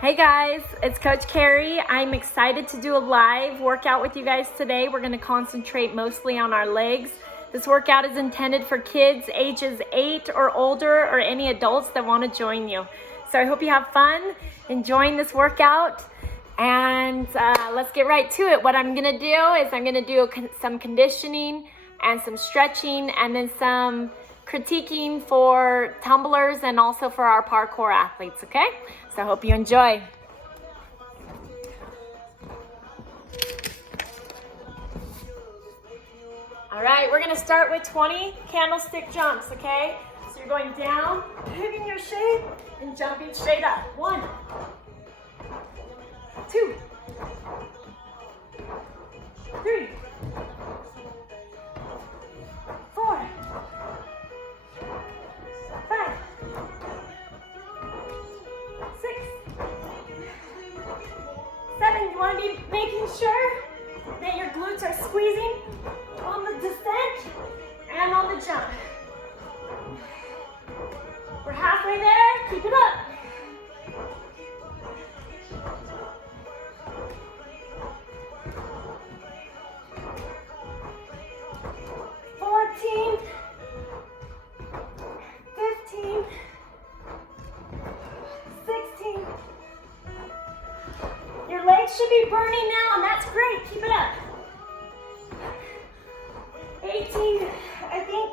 Hey guys, it's Coach Kari. I'm excited to do a live workout with you guys today. We're going to concentrate mostly on our legs. This workout is intended for kids ages 8 or older or any adults that want to join you. So I hope you have fun enjoying this workout, and let's get right to it. What I'm going to do is I'm going to do some conditioning and some stretching and then some critiquing for tumblers and also for our parkour athletes, okay? So I hope you enjoy. All right, we're gonna start with 20 candlestick jumps, okay? So you're going down, hitting your shape, and jumping straight up. 1, 2, 3, 4, 5, 6, 7. You want to be making sure that your glutes are squeezing on the descent and on the jump. We're halfway there. Keep it up. 14, 15, 16. Your legs should be burning now, and that's great. Keep it up. 18, I think.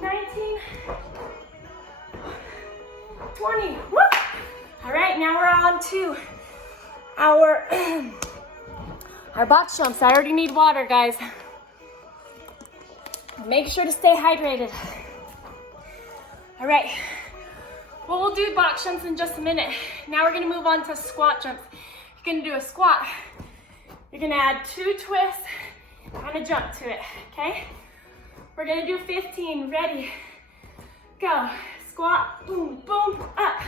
19, 20. Woo! All right, now we're on to our box jumps. I already need water, guys. Make sure to stay hydrated. All right. Well, we'll do box jumps in just a minute. Now we're gonna move on to squat jumps. You're gonna do a squat. You're gonna add 2 twists and a jump to it, okay? We're gonna do 15, ready, go. Squat, boom, boom, up.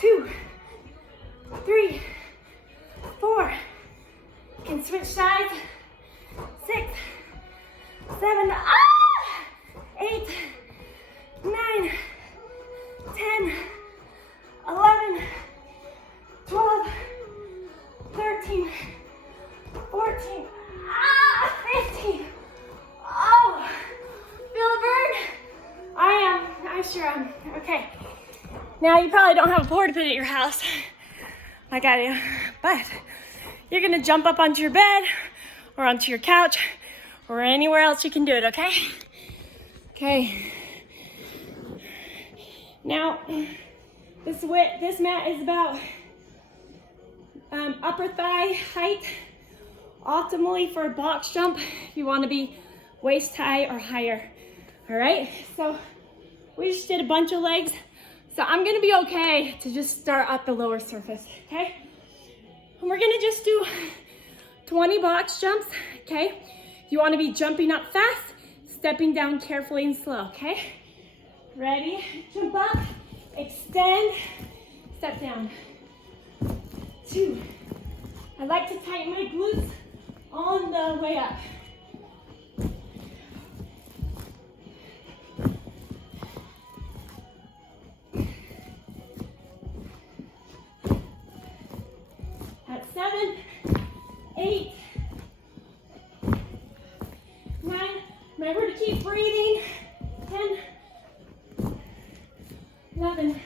2, 3, 4. You can switch sides. 6, 7, 8, 9, 10, 11, 12, 13, 14, 15. Oh, feel the burn? I sure am. Okay. Now you probably don't have a porta potty at your house, like I do, but you're gonna jump up onto your bed or onto your couch or anywhere else you can do it, okay? Okay. Now, this mat is about upper thigh height. Optimally for a box jump, you want to be waist high or higher. All right, so we just did a bunch of legs. So I'm gonna be okay to just start at the lower surface, okay? And we're gonna just do 20 box jumps, okay? You want to be jumping up fast, stepping down carefully and slow, okay? Ready? Jump up, extend, step down. 2. I like to tighten my glutes on the way up. That's 7, 8, 9. Remember to keep breathing. 10, 11,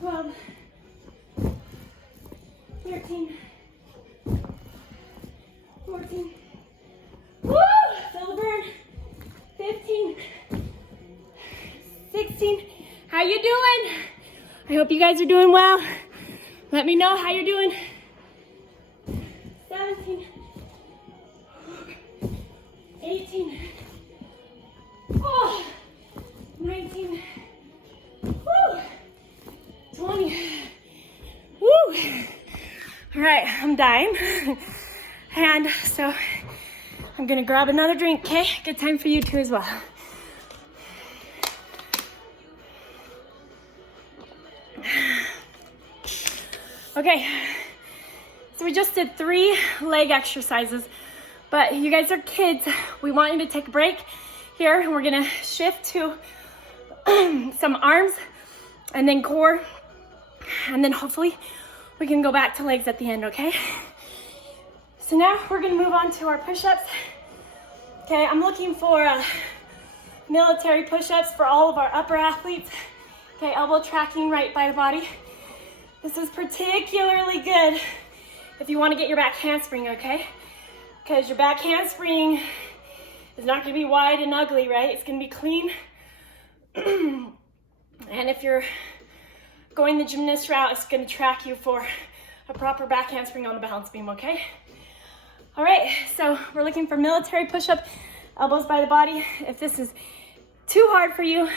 12, 13, 14. Woo! Feel the burn. 15, 16. How you doing? I hope you guys are doing well. Let me know how you're doing. 17, 18, 19, 20. Woo! All right, I'm dying. And so I'm gonna grab another drink, okay? Good time for you too as well. Okay, so we just did 3 leg exercises, but you guys are kids. We want you to take a break here, and we're gonna shift to some arms and then core, and then hopefully we can go back to legs at the end, okay? So now we're gonna move on to our push-ups. Okay, I'm looking for military push-ups for all of our upper athletes. Okay, elbow tracking right by the body. This is particularly good if you want to get your back handspring, okay? Because your back handspring is not going to be wide and ugly, right? It's going to be clean. And if you're going the gymnast route, it's going to track you for a proper back handspring on the balance beam, okay? All right, so we're looking for military push-up, elbows by the body. If this is too hard for you,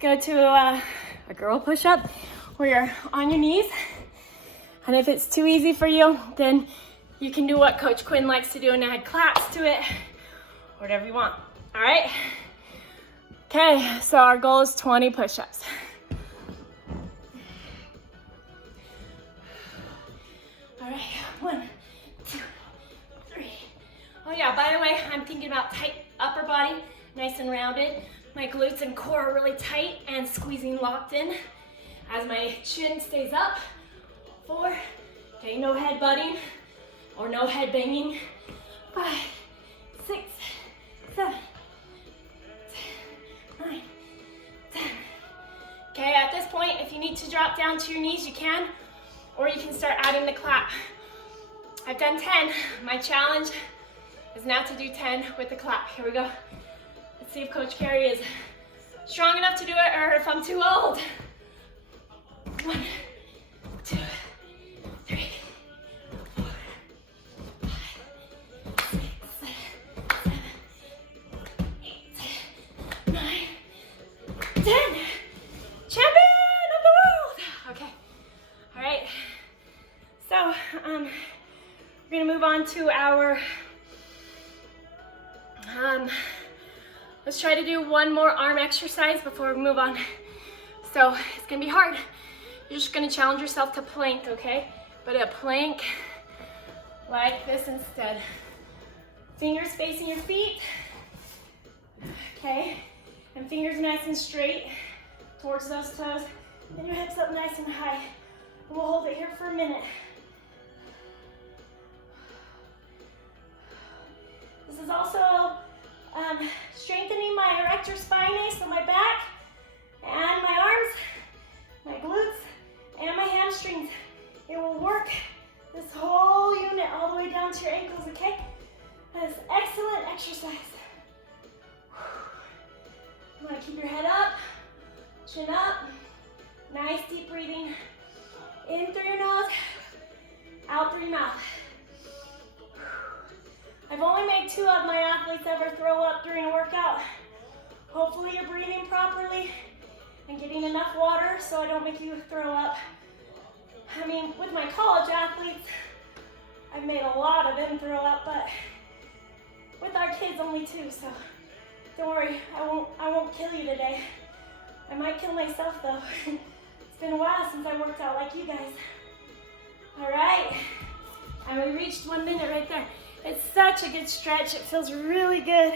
go to a girl push-up where you're on your knees. And if it's too easy for you, then you can do what Coach Quinn likes to do and add claps to it, whatever you want, all right? Okay, so our goal is 20 push-ups. All right, 1, 2, 3. Oh yeah, by the way, I'm thinking about tight upper body, nice and rounded. My glutes and core are really tight and squeezing locked in as my chin stays up. 4, okay, no head butting or no head banging. 5, 6, 7, 9, 10. Okay, at this point, if you need to drop down to your knees, you can, or you can start adding the clap. I've done 10. My challenge is now to do 10 with the clap. Here we go. Let's see if Coach Kari is strong enough to do it or if I'm too old. 1, 2, 3, 4, 5, 6, 7, 8, 9, 10. Champion of the world. Okay. All right. So we're gonna move on to our let's try to do one more arm exercise before we move on. So it's gonna be hard. You're just gonna challenge yourself to plank, okay? But a plank like this instead. Fingers facing your feet, okay? And fingers nice and straight towards those toes. And your hips up nice and high. We'll hold it here for a minute. This is also strengthening my erector spinae, so my back and my arms, my glutes, and my hamstrings. It will work this whole unit all the way down to your ankles, okay? That is excellent exercise. You want to keep your head up, chin up, nice deep breathing. In through your nose, out through your mouth. I've only made 2 of my athletes ever throw up during a workout. Hopefully you're breathing properly and getting enough water so I don't make you throw up. I mean, with my college athletes, I've made a lot of them throw up, but with our kids, only 2, so don't worry, I won't kill you today. I might kill myself though. It's been a while since I worked out like you guys. All right, and we reached 1 minute right there. It's such a good stretch. It feels really good.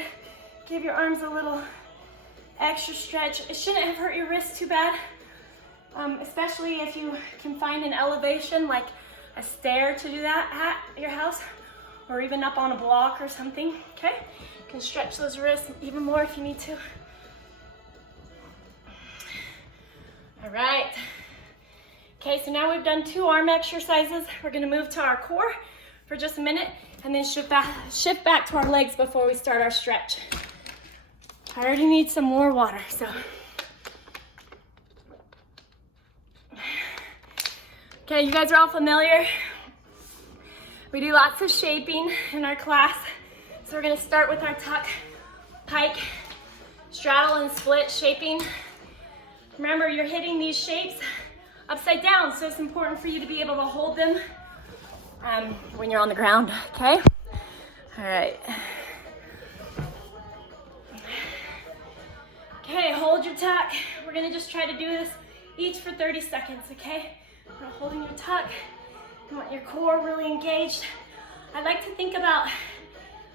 Give your arms a little extra stretch. It shouldn't have hurt your wrist too bad, especially if you can find an elevation like a stair to do that at your house, or even up on a block or something, okay? You can stretch those wrists even more if you need to. All right. Okay, so now we've done 2 arm exercises. We're gonna move to our core for just a minute and then shift back to our legs before we start our stretch. I already need some more water, so. Okay, you guys are all familiar. We do lots of shaping in our class. So we're gonna start with our tuck, pike, straddle and split shaping. Remember, you're hitting these shapes upside down, so it's important for you to be able to hold them when you're on the ground, okay? All right. Okay, hold your tuck. We're gonna just try to do this each for 30 seconds, okay? We're holding your tuck. You want your core really engaged. I like to think about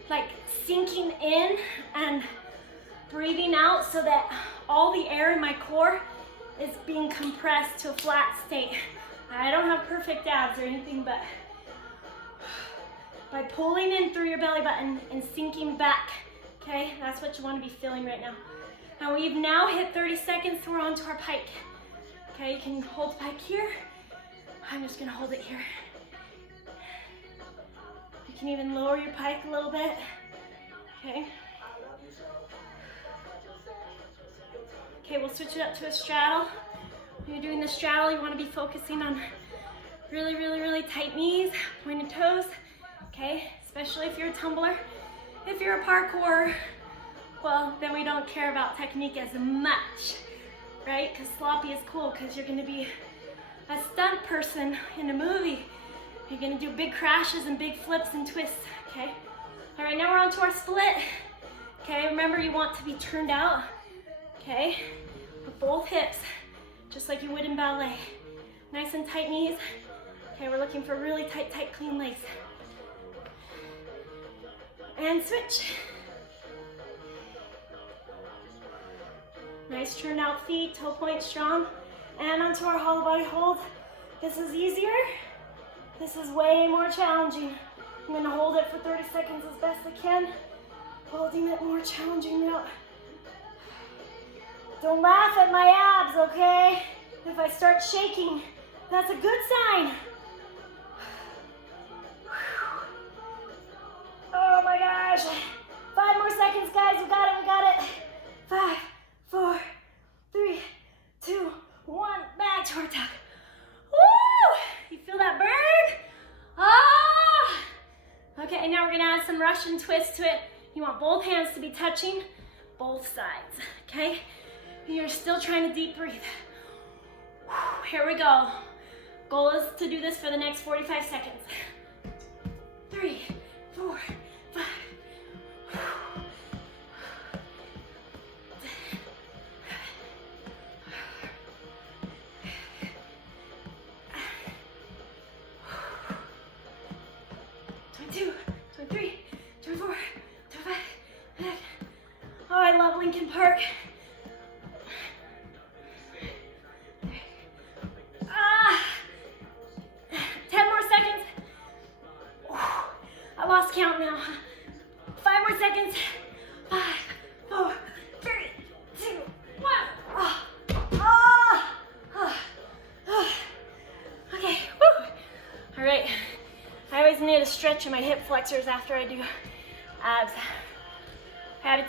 like sinking in and breathing out so that all the air in my core is being compressed to a flat state. I don't have perfect abs or anything, but by pulling in through your belly button and sinking back, okay? That's what you want to be feeling right now. And we've now hit 30 seconds, so we're onto our pike. Okay, you can hold the pike here. I'm just gonna hold it here. You can even lower your pike a little bit, okay? Okay, we'll switch it up to a straddle. When you're doing the straddle, you wanna be focusing on really, really, really tight knees, pointed toes, okay? Especially if you're a tumbler. If you're a parkour, well, then we don't care about technique as much, right? Because sloppy is cool, because you're gonna be a stunt person in a movie. You're gonna do big crashes and big flips and twists, okay? All right, now we're on to our split. Okay, remember you want to be turned out, okay? With both hips, just like you would in ballet. Nice and tight knees. Okay, we're looking for really tight, tight, clean legs. And switch. Nice turned out feet, toe point strong. And onto our hollow body hold. This is easier. This is way more challenging. I'm gonna hold it for 30 seconds as best I can. Holding it more challenging now. Don't laugh at my abs, okay? If I start shaking, that's a good sign. Oh my gosh. 5 more seconds, guys. We got it, we got it. 5, 4, 3, 2, 1. Back to our tuck. Woo! You feel that burn? Ah! Okay, now we're gonna add some Russian twist to it. You want both hands to be touching both sides, okay? You're still trying to deep breathe. Here we go. Goal is to do this for the next 45 seconds. 3, 4, 5. 22, 23, 24, 25. Oh, I love Lincoln Park. 10 more seconds. I lost count now. 5 more seconds. 5, 4, 3, 2, 1. Okay. Woo. All right. I always need a stretch in my hip flexors after I do abs. I had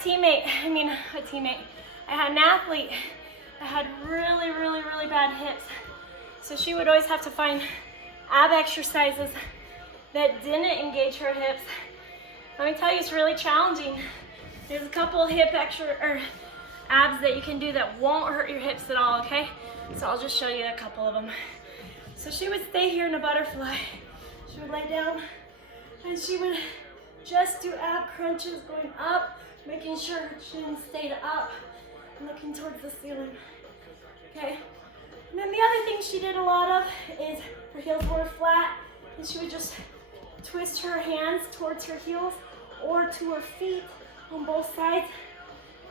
I had an athlete that had really, really, really bad hips. So she would always have to find ab exercises that didn't engage her hips. Let me tell you, it's really challenging. There's a couple abs that you can do that won't hurt your hips at all, okay? So I'll just show you a couple of them. So she would stay here in a butterfly. She would lay down and she would just do ab crunches going up, making sure her chin stayed up, looking towards the ceiling, okay? And then the other thing she did a lot of is her heels were flat, and she would just twist her hands towards her heels or to her feet on both sides.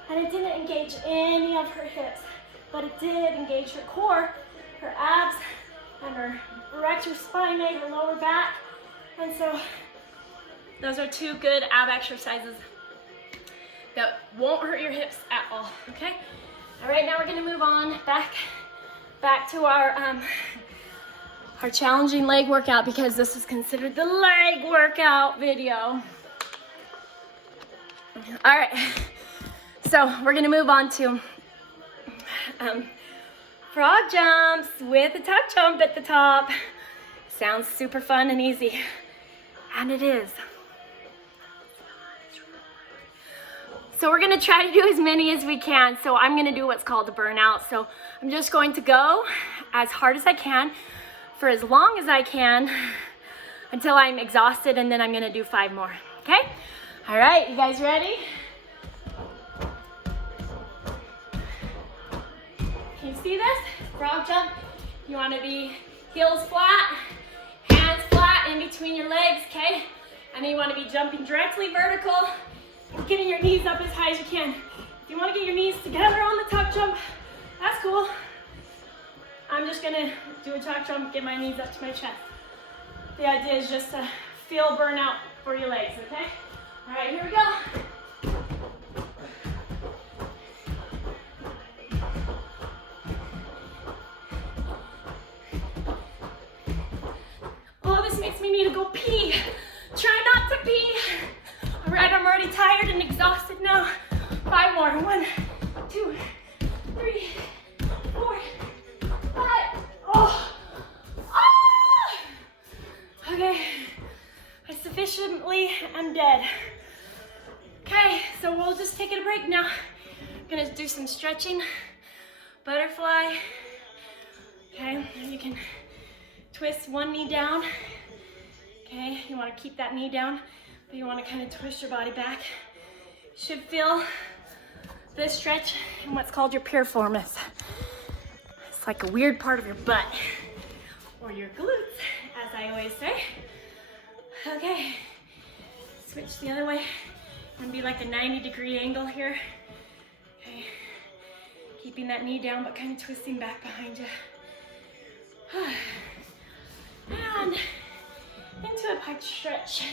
And it didn't engage any of her hips, but it did engage her core, her abs, and her erector spine, her lower back. And so those are 2 good ab exercises that won't hurt your hips at all, okay? All right, now we're gonna move on back to our challenging leg workout, because this is considered the leg workout video. All right, so we're gonna move on to frog jumps with a tuck jump at the top. Sounds super fun and easy, and it is. So we're gonna try to do as many as we can. So I'm gonna do what's called a burnout. So I'm just going to go as hard as I can for as long as I can until I'm exhausted, and then I'm gonna do 5 more, okay? All right, you guys ready? Can you see this? Frog jump. You wanna be heels flat, hands flat in between your legs, okay? And then you wanna be jumping directly vertical, getting your knees up as high as you can. If you want to get your knees together on the tuck jump, that's cool. just gonna do a chalk jump, get my knees up to my chest. The idea is just to feel burnout for your legs, okay? All right, here we go. Oh, this makes me need to go pee. Try not to pee. All right, I'm already tired and exhausted now. 5 more. 1, 2, 3, 4, 5. Oh. Ah! Okay. I sufficiently am dead. Okay, so we'll just take it a break now. I'm gonna do some stretching. Butterfly. Okay, you can twist one knee down. Okay, you want to keep that knee down, but you want to kind of twist your body back. You should feel this stretch in what's called your piriformis. It's like a weird part of your butt, or your glutes, as I always say. Okay, switch the other way. And be like a 90-degree angle here. Okay, keeping that knee down, but kind of twisting back behind you. And into a pike stretch.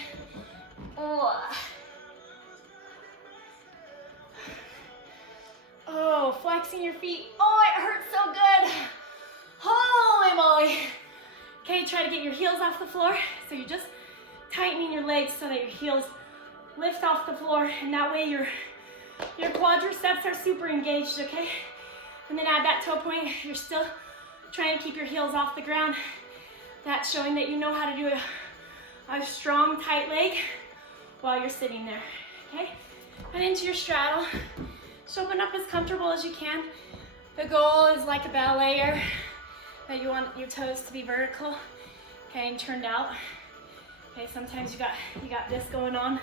Oh, flexing your feet. Oh, it hurts so good. Holy moly. Okay, try to get your heels off the floor. So you're just tightening your legs so that your heels lift off the floor, and that way your quadriceps are super engaged, okay? And then add that toe point. You're still trying to keep your heels off the ground. That's showing that you know how to do a strong, tight leg while you're sitting there, okay? And into your straddle. Just open up as comfortable as you can. The goal is like a balayer, that you want your toes to be vertical, okay, and turned out. Okay, sometimes you got this going on,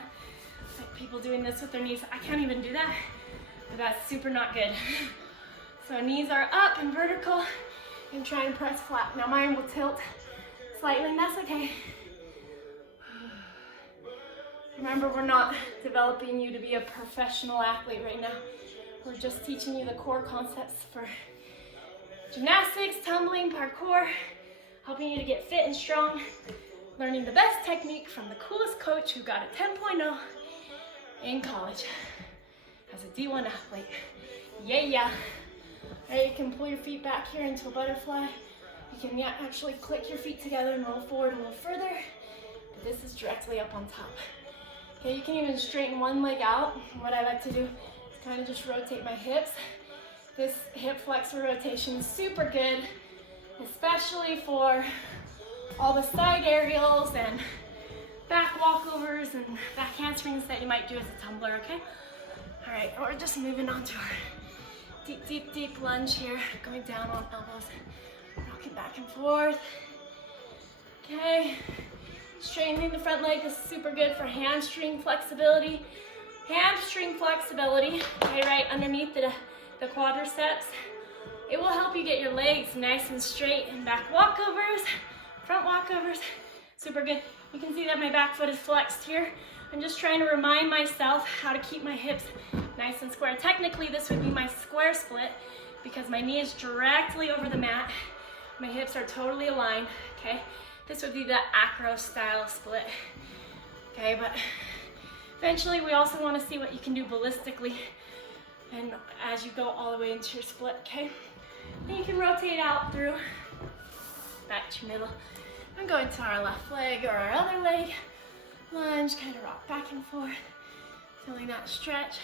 like people doing this with their knees. I can't even do that, but that's super not good. So knees are up and vertical, and try and press flat. Now mine will tilt slightly, and that's okay. Remember, we're not developing you to be a professional athlete right now. We're just teaching you the core concepts for gymnastics, tumbling, parkour, helping you to get fit and strong, learning the best technique from the coolest coach who got a 10.0 in college as a D1 athlete. Yeah. All right, you can pull your feet back here into a butterfly. You can actually click your feet together and roll forward a little further. But this is directly up on top. Okay, you can even straighten one leg out. What I like to do is kind of just rotate my hips. This hip flexor rotation is super good, especially for all the side aerials and back walkovers and back handsprings that you might do as a tumbler, okay? All right, we're just moving on to our deep lunge here, going down on elbows, rocking back and forth. Okay, straightening the front leg is super good for hamstring flexibility. Hamstring flexibility, okay, right underneath the quadriceps. It will help you get your legs nice and straight and back walkovers, front walkovers, super good. You can see that my back foot is flexed here. I'm just trying to remind myself how to keep my hips nice and square. Technically, this would be my square split because my knee is directly over the mat. My hips are totally aligned, okay? This would be the acro style split, okay? But eventually, we also want to see what you can do ballistically and as you go all the way into your split, okay? And you can rotate out through back to your middle. And go into our left leg or our other leg. Lunge, kind of rock back and forth. Feeling that stretch.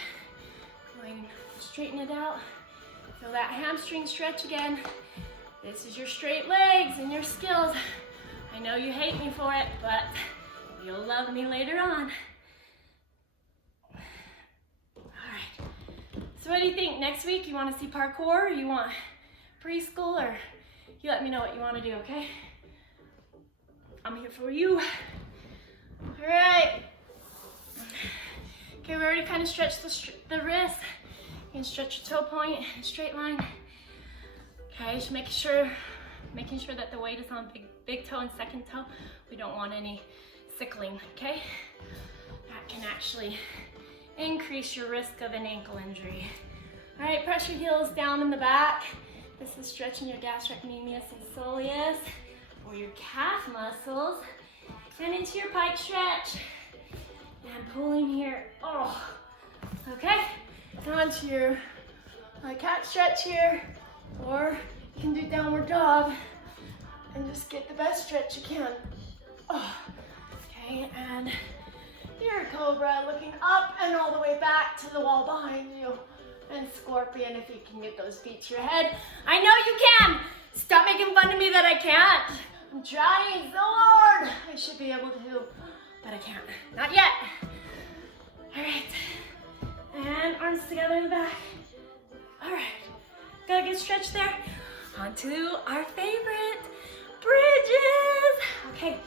Going, straighten it out. Feel that hamstring stretch again. This is your straight legs and your skills. I know you hate me for it, but you'll love me later on. So what do you think? Next week, you want to see parkour, or you want preschool, or you let me know what you want to do, okay? I'm here for you. All right. Okay, we already kind of stretched the wrist. You can stretch your toe point in a straight line. Okay, just making sure that the weight is on big toe and second toe. We don't want any sickling, okay? That can actually increase your risk of an ankle injury. All right, press your heels down in the back. This is stretching your gastrocnemius and soleus, or your calf muscles, and into your pike stretch. And pulling here. Oh, okay. On to your cat stretch here, or you can do downward dog and just get the best stretch you can. Oh, okay, and your cobra, looking up and all the way back to the wall behind you. And scorpion, if you can get those feet to your head. I know you can. Stop making fun of me that I can't. I'm trying so hard. I should be able to, but I can't. Not yet. All right. And arms together in the back. All right. Got a good stretch there. On to our favorite, bridges. Okay.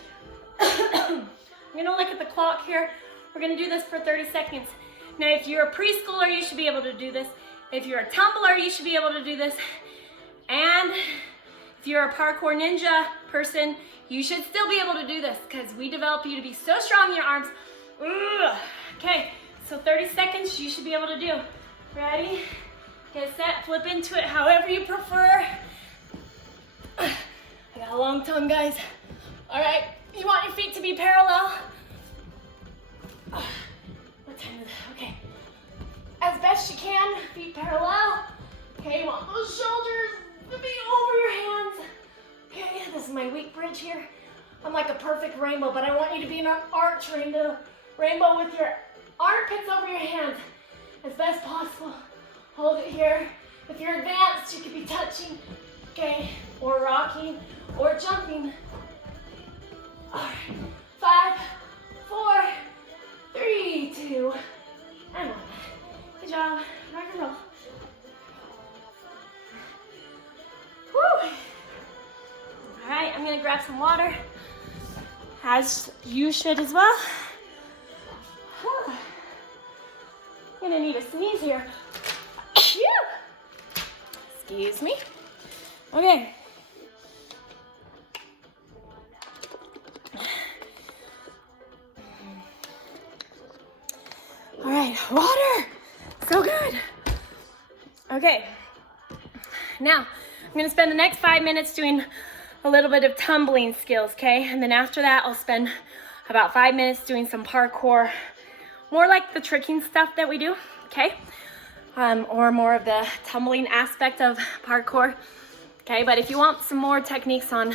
I'm gonna look at the clock here. We're gonna do this for 30 seconds. Now, if you're a preschooler, you should be able to do this. If you're a tumbler, you should be able to do this. And if you're a parkour ninja person, you should still be able to do this because we develop you to be so strong in your arms. Ugh. Okay, so 30 seconds you should be able to do. Ready? Get set, flip into it however you prefer. I got a long tongue, guys. All right, you want your feet to be parallel. What time is it? Okay. As best you can, feet parallel. Okay, you want those shoulders to be over your hands. Okay, this is my weak bridge here. I'm like a perfect rainbow, but I want you to be in an arch rainbow with your armpits over your hands as best possible. Hold it here. If you're advanced, you could be touching, okay, or rocking, or jumping. All right, 5, 4, 3, 2, and 1. Good job. Rock and roll. Woo. All right, I'm gonna grab some water, as you should as well. I'm gonna need a sneeze here. Excuse me. Okay. All right, water. So good. Okay. Now, I'm gonna spend the next 5 minutes doing a little bit of tumbling skills, okay? And then after that, I'll spend about 5 minutes doing some parkour, more like the tricking stuff that we do, okay? Or more of the tumbling aspect of parkour, okay? But if you want some more techniques on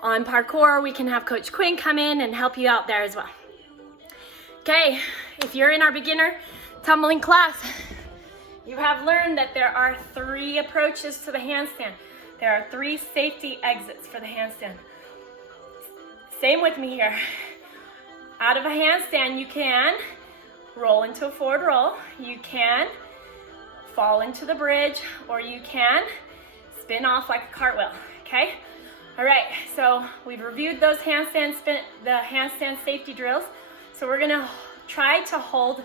parkour, we can have Coach Quinn come in and help you out there as well. Okay, if you're in our beginner tumbling class, you have learned that there are 3 approaches to the handstand. There are 3 safety exits for the handstand. Same with me here. Out of a handstand, you can roll into a forward roll, you can fall into the bridge, or you can spin off like a cartwheel, okay? All right, so we've reviewed those the handstand safety drills. So we're gonna try to hold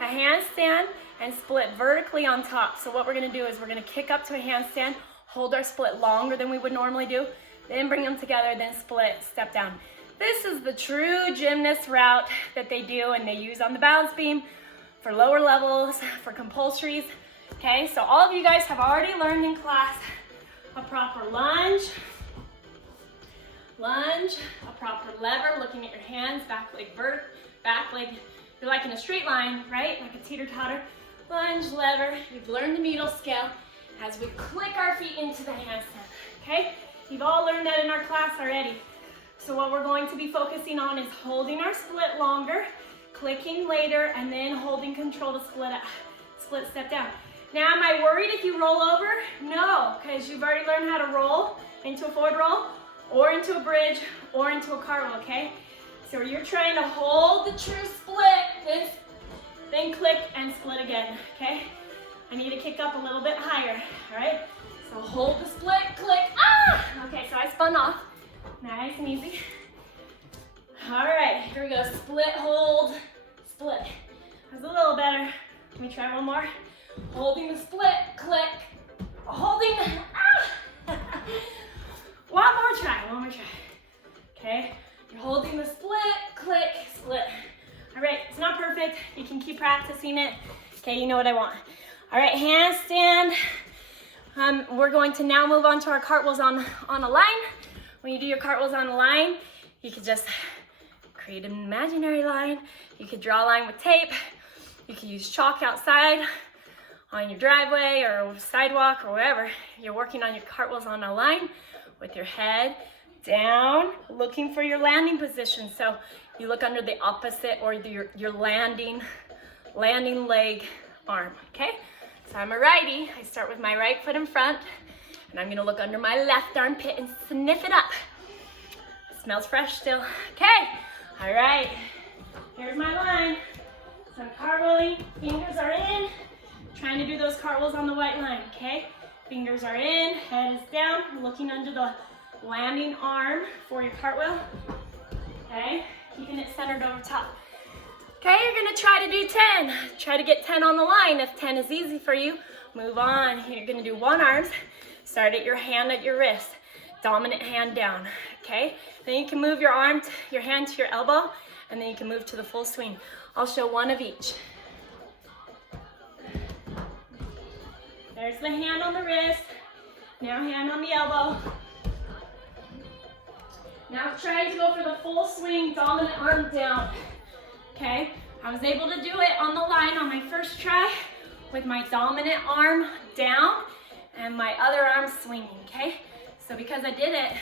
a handstand and split vertically on top. So what we're gonna do is we're gonna kick up to a handstand, hold our split longer than we would normally do, then bring them together, then split, step down. This is the true gymnast route that they do and they use on the balance beam for lower levels, for compulsories. Okay, so all of you guys have already learned in class a proper lunge, a proper lever, looking at your hands, back leg, back leg, you're like in a straight line, right? Like a teeter-totter. Lunge, lever, you've learned the needle scale as we click our feet into the handstand, okay? You've all learned that in our class already. So what we're going to be focusing on is holding our split longer, clicking later, and then holding control to split step down. Now, am I worried if you roll over? No, because you've already learned how to roll into a forward roll, or into a bridge, or into a cartwheel, okay? So you're trying to hold the true split, then click and split again, okay? I need to kick up a little bit higher, all right? So hold the split, click, ah! Okay, so I spun off, nice and easy. All right, here we go, split, hold, split. That's a little better. Let me try one more. Holding the split, click, holding, ah! One more try. Okay, you're holding the split, click, split. All right, it's not perfect. You can keep practicing it. Okay, you know what I want. All right, handstand. We're going to now move on to our cartwheels on a line. When you do your cartwheels on a line, you could just create an imaginary line. You could draw a line with tape. You could use chalk outside on your driveway or sidewalk or wherever. You're working on your cartwheels on a line with your head down, looking for your landing position. So you look under the opposite or your landing leg arm, okay? So I'm a righty. I start with my right foot in front, and I'm gonna look under my left armpit and sniff it up. Smells fresh still. Okay, all right. Here's my line. So I'm cartwheeling, fingers are in. Trying to do those cartwheels on the white line, okay? Fingers are in, head is down, looking under the landing arm for your cartwheel, okay? Keeping it centered over top. Okay, you're gonna try to do 10. Try to get 10 on the line. If 10 is easy for you, move on. You're gonna do one arms. Start at your hand at your wrist. Dominant hand down, okay? Then you can move your arm, your hand to your elbow, and then you can move to the full swing. I'll show one of each. There's the hand on the wrist. Now hand on the elbow. Now try to go for the full swing, dominant arm down. Okay, I was able to do it on the line on my first try with my dominant arm down and my other arm swinging, okay? So because I did it,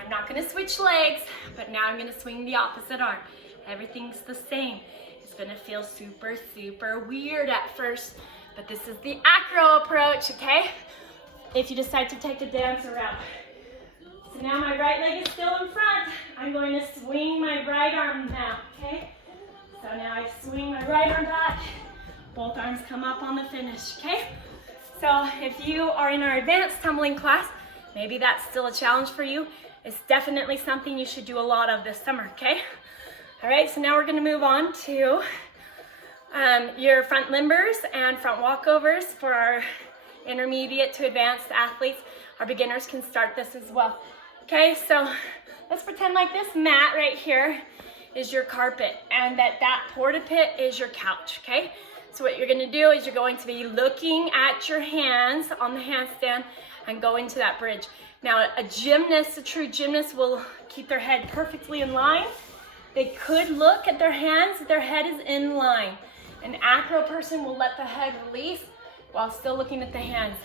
I'm not gonna switch legs, but now I'm gonna swing the opposite arm. Everything's the same. It's gonna feel super, super weird at first, but this is the acro approach, okay? If you decide to take the dancer route. So now my right leg is still in front. I'm going to swing my right arm now, okay? So now I swing my right arm back. Both arms come up on the finish, okay? So if you are in our advanced tumbling class, maybe that's still a challenge for you. It's definitely something you should do a lot of this summer, okay? All right, so now we're gonna move on to your front limbers and front walkovers for our intermediate to advanced athletes. Our beginners can start this as well. Okay, so let's pretend like this mat right here is your carpet and that porta pit is your couch, okay? So what you're gonna do is you're going to be looking at your hands on the handstand and go into that bridge. Now a gymnast, a true gymnast will keep their head perfectly in line. They could look at their hands, their head is in line. An acro person will let the head release while still looking at the hands.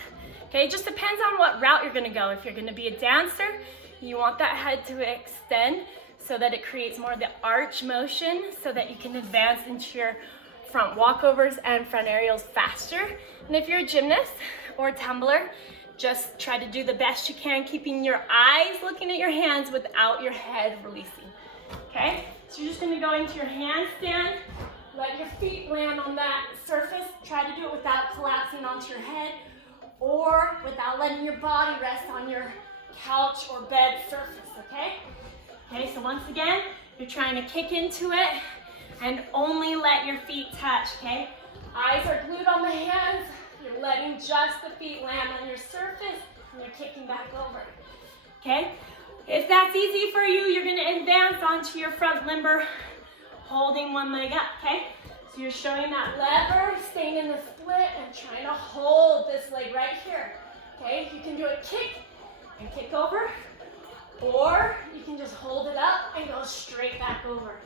Okay, it just depends on what route you're gonna go. If you're gonna be a dancer, you want that head to extend so that it creates more of the arch motion so that you can advance into your front walkovers and front aerials faster. And if you're a gymnast or a tumbler, just try to do the best you can, keeping your eyes looking at your hands without your head releasing. Okay, so you're just gonna go into your handstand, let your feet land on that surface. Try to do it without collapsing onto your head or without letting your body rest on your couch or bed surface, okay? Okay, so once again, you're trying to kick into it and only let your feet touch, okay? Eyes are glued on the hands. You're letting just the feet land on your surface and you're kicking back over, okay? If that's easy for you, you're gonna advance onto your front limber, holding one leg up, okay? So you're showing that lever, staying in the split and trying to hold this leg right here, okay? You can do a kick and kick over, or you can just hold it up and go straight back over,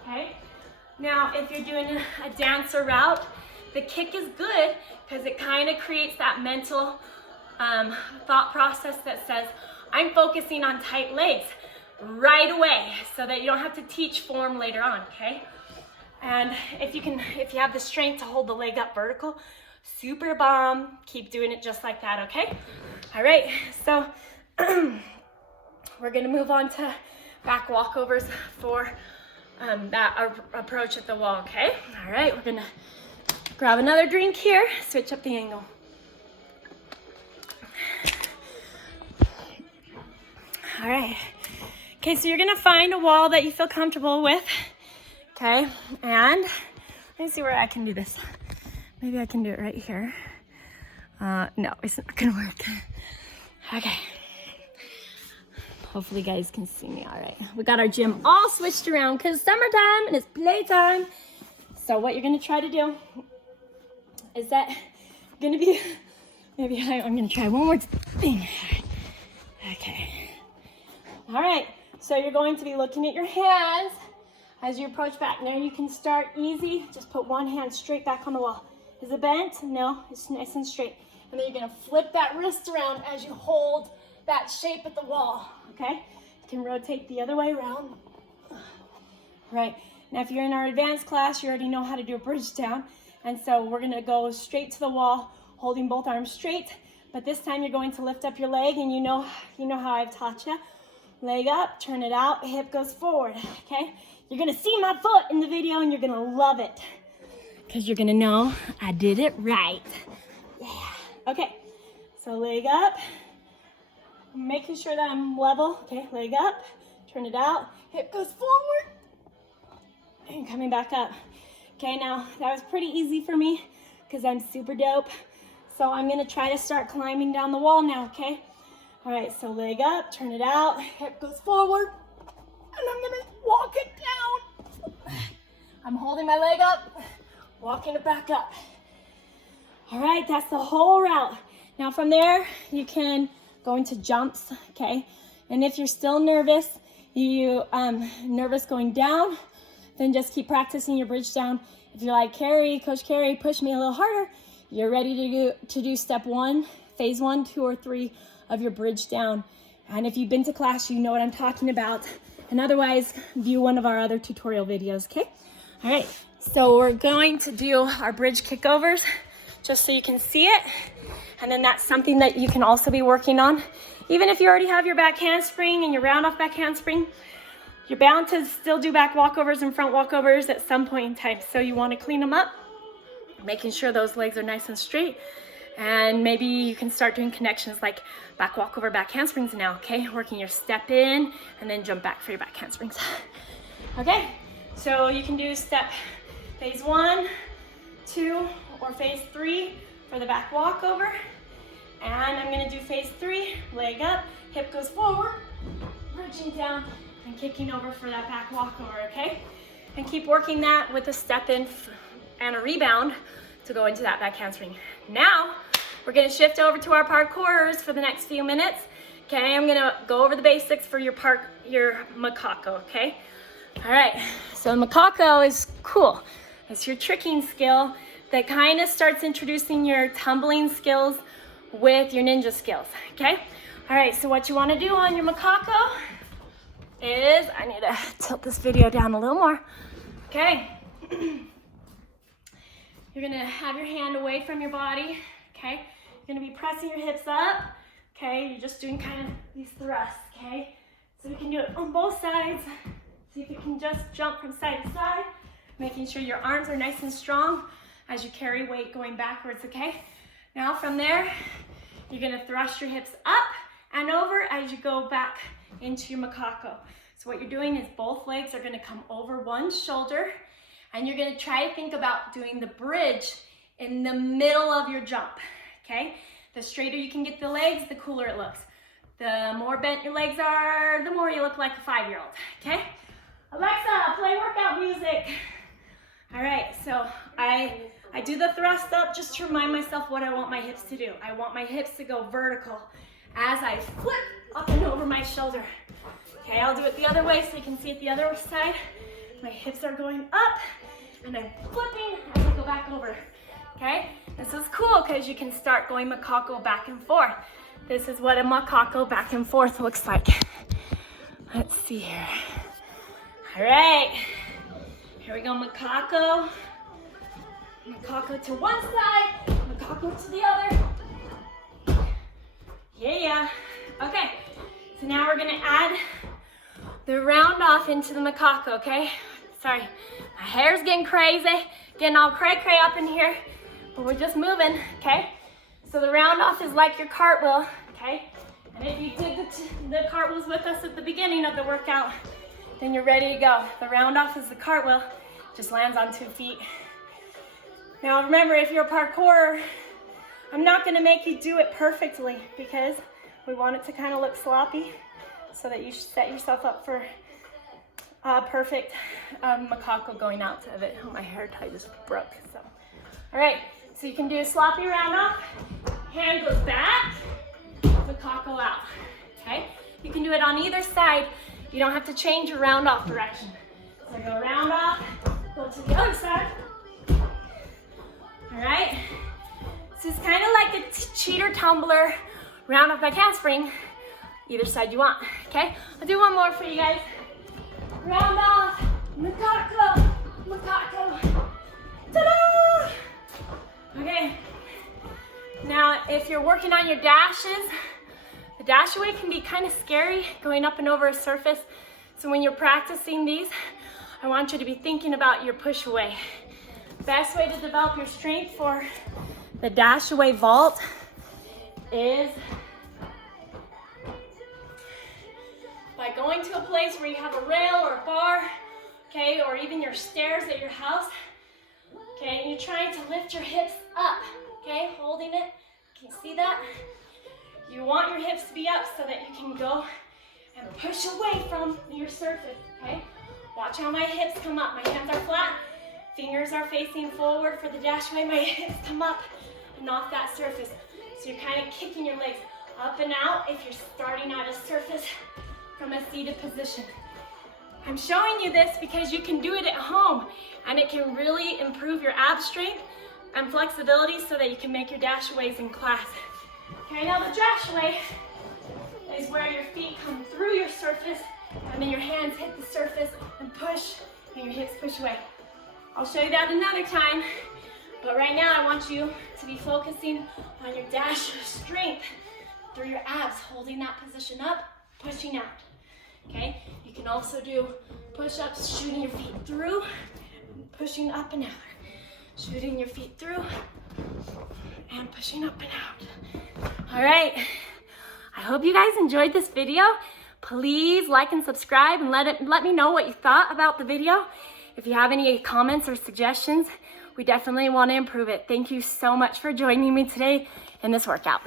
okay? Now, if you're doing a dancer route, the kick is good because it kind of creates that mental thought process that says, I'm focusing on tight legs right away so that you don't have to teach form later on, okay? And if you have the strength to hold the leg up vertical, super bomb, keep doing it just like that, okay? All right, so we're gonna move on to back walkovers for that approach at the wall, okay? All right, we're gonna grab another drink here, switch up the angle. All right, okay, so you're gonna find a wall that you feel comfortable with, okay? And let me see where I can do this. Maybe I can do it right here. No, it's not gonna work. Okay. Hopefully you guys can see me all right. We got our gym all switched around because it's summertime and it's playtime. So what you're gonna try to do is that you're gonna be Maybe I'm gonna try one more thing. Okay. All right, so you're going to be looking at your hands as you approach back. Now you can start easy. Just put one hand straight back on the wall. Is it bent? No, it's nice and straight. And then you're gonna flip that wrist around as you hold that shape at the wall, okay? You can rotate the other way around. Right, now if you're in our advanced class, you already know how to do a bridge down. And so we're gonna go straight to the wall, holding both arms straight. But this time you're going to lift up your leg, and you know how I've taught you. Leg up, turn it out, hip goes forward, okay? You're gonna see my foot in the video and you're gonna love it, because you're gonna know I did it right. Yeah, okay, so leg up, making sure that I'm level, okay, leg up, turn it out, hip goes forward, and coming back up. Okay, now that was pretty easy for me because I'm super dope. So I'm gonna try to start climbing down the wall now, okay? All right, so leg up, turn it out, hip goes forward, and I'm gonna walk it down. I'm holding my leg up, walking it back up. All right, that's the whole route. Now from there, you can go into jumps, okay? And if you're still nervous, nervous going down, then just keep practicing your bridge down. If you're like, Coach Kari, push me a little harder, you're ready to do step 1, phase 1, 2, or 3 of your bridge down. And if you've been to class, you know what I'm talking about. And otherwise, view one of our other tutorial videos, okay? All right, so we're going to do our bridge kickovers just so you can see it. And then that's something that you can also be working on. Even if you already have your back handspring and your round off back handspring, you're bound to still do back walkovers and front walkovers at some point in time. So you want to clean them up, making sure those legs are nice and straight. And maybe you can start doing connections like back walkover, back handsprings now, okay? Working your step in and then jump back for your back handsprings. Okay, so you can do phase 1, 2, or phase 3 for the back walkover. And I'm gonna do phase 3, leg up, hip goes forward, bridging down, and kicking over for that back walkover, okay? And keep working that with a step in and a rebound to go into that back handspring. Now, we're gonna shift over to our parkours for the next few minutes. Okay, I'm gonna go over the basics for your makako, okay? All right, so makako is cool. It's your tricking skill that kind of starts introducing your tumbling skills with your ninja skills, okay? All right, so what you wanna do on your makako is, I need to tilt this video down a little more, okay? You're gonna have your hand away from your body, okay? You're gonna be pressing your hips up, okay? You're just doing kind of these thrusts, okay? So we can do it on both sides. See if you can just jump from side to side, making sure your arms are nice and strong as you carry weight going backwards, okay? Now from there, you're gonna thrust your hips up and over as you go back into your makako. So what you're doing is both legs are gonna come over one shoulder, and you're gonna try to think about doing the bridge in the middle of your jump, okay? The straighter you can get the legs, the cooler it looks. The more bent your legs are, the more you look like a 5-year-old, okay? Alexa, play workout music. All right, so I do the thrust up just to remind myself what I want my hips to do. I want my hips to go vertical as I flip up and over my shoulder. Okay, I'll do it the other way so you can see it the other side. My hips are going up and I'm flipping as I go back over. Okay, this is cool because you can start going makako back and forth. This is what a makako back and forth looks like. Let's see here. All right, here we go, makako. Makako to one side, makako to the other. Yeah. Okay, so now we're gonna add the round off into the makako, okay? Sorry, my hair's getting crazy, getting all cray-cray up in here, but we're just moving, okay? So the round off is like your cartwheel, okay? And if you did the cartwheels with us at the beginning of the workout, then you're ready to go. The round off is the cartwheel, just lands on 2 feet. Now remember, if you're a parkourer, I'm not gonna make you do it perfectly because we want it to kind of look sloppy so that you set yourself up for perfect makako going out of it. Oh, my hair tie just broke, so. All right, so you can do a sloppy round off, Hand goes back, makako out, okay? You can do it on either side. You don't have to change your round off direction. So I go round off, go to the other side. All right? So it's kind of like a cheater tumbler, round off back handspring, either side you want, okay? I'll do one more for you guys. Round off, makako, makako, ta-da! Okay, now if you're working on your dashes, the dash away can be kind of scary, going up and over a surface. So when you're practicing these, I want you to be thinking about your push away. Best way to develop your strength for the dash away vault is by going to a place where you have a rail or a bar, okay, or even your stairs at your house, okay, and you're trying to lift your hips up, okay, holding it. Can you see that? You want your hips to be up so that you can go and push away from your surface, okay? Watch how my hips come up. My hands are flat, fingers are facing forward for the dash away. My hips come up and off that surface. So you're kind of kicking your legs up and out if you're starting at a surface from a seated position. I'm showing you this because you can do it at home and it can really improve your ab strength and flexibility so that you can make your dash aways in class. Okay, now the dash away is where your feet come through your surface and then your hands hit the surface and push and your hips push away. I'll show you that another time, but right now I want you to be focusing on your dash strength through your abs, holding that position up, pushing out. Okay, you can also do push-ups, shooting your feet through, pushing up and out. Shooting your feet through and pushing up and out. All right, I hope you guys enjoyed this video. Please like and subscribe and let me know what you thought about the video. If you have any comments or suggestions, we definitely want to improve it. Thank you so much for joining me today in this workout.